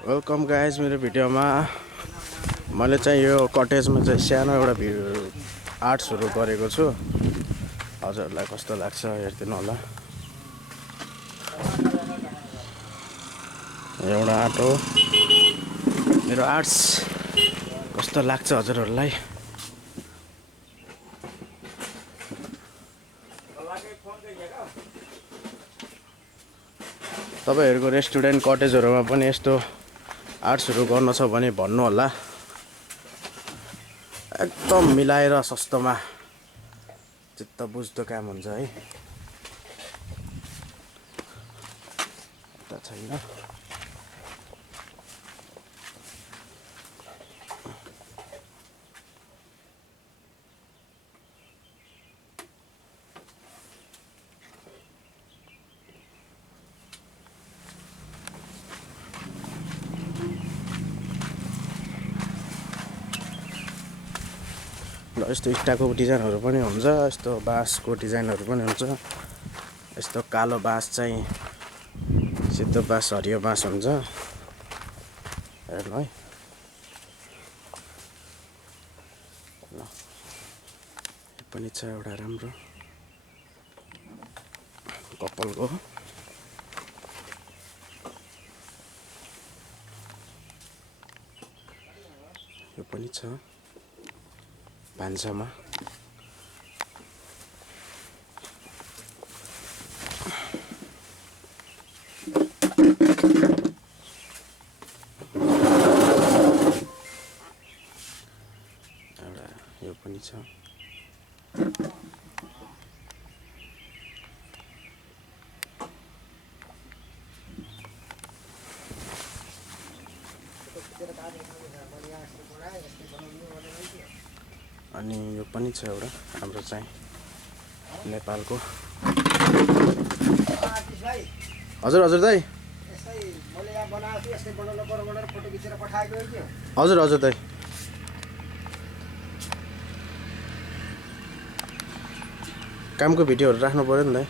Welcome guys मेरो भिडियोमा मैले चाहिँ यो कटेजमा चाहिँ सानो एउटा आर्ट सुरु गरेको छु। हजुरहरूलाई कस्तो लाग्छ हेर्दिनु होला। एउटा आर्ट हो मेरो आर्ट्स, कस्तो लाग्छ हजुरहरूलाई। तपाईहरुको रेस्टुरेन्ट कटेजहरुमा पनि यस्तो आर्ट्सहरु गर्न छ भने भन्नु होला। एकदम मिलाएर सस्तोमा चित्त बुझ्दो काम हुन्छ है। त छैन यस्तो इट्टाको डिजाइनहरु पनि हुन्छ, यस्तो बाँसको डिजाइनहरु पनि हुन्छ। यस्तो कालो बाँस चाहिँ सिद्धो बाँस, हरियो बाँस हुन्छ। हेर्नु है, ल यो पनि छ एउटा राम्रो कपालको। यो पनि छ भान्सामा। यो पनि छ। अनि यो पनि छ एउटा हाम्रो चाहिँ नेपालको। हजुर हजुर दाइ, हजुर हजुर दाइ, कामको भिडियोहरु राख्नु पर्यो नि दाइ।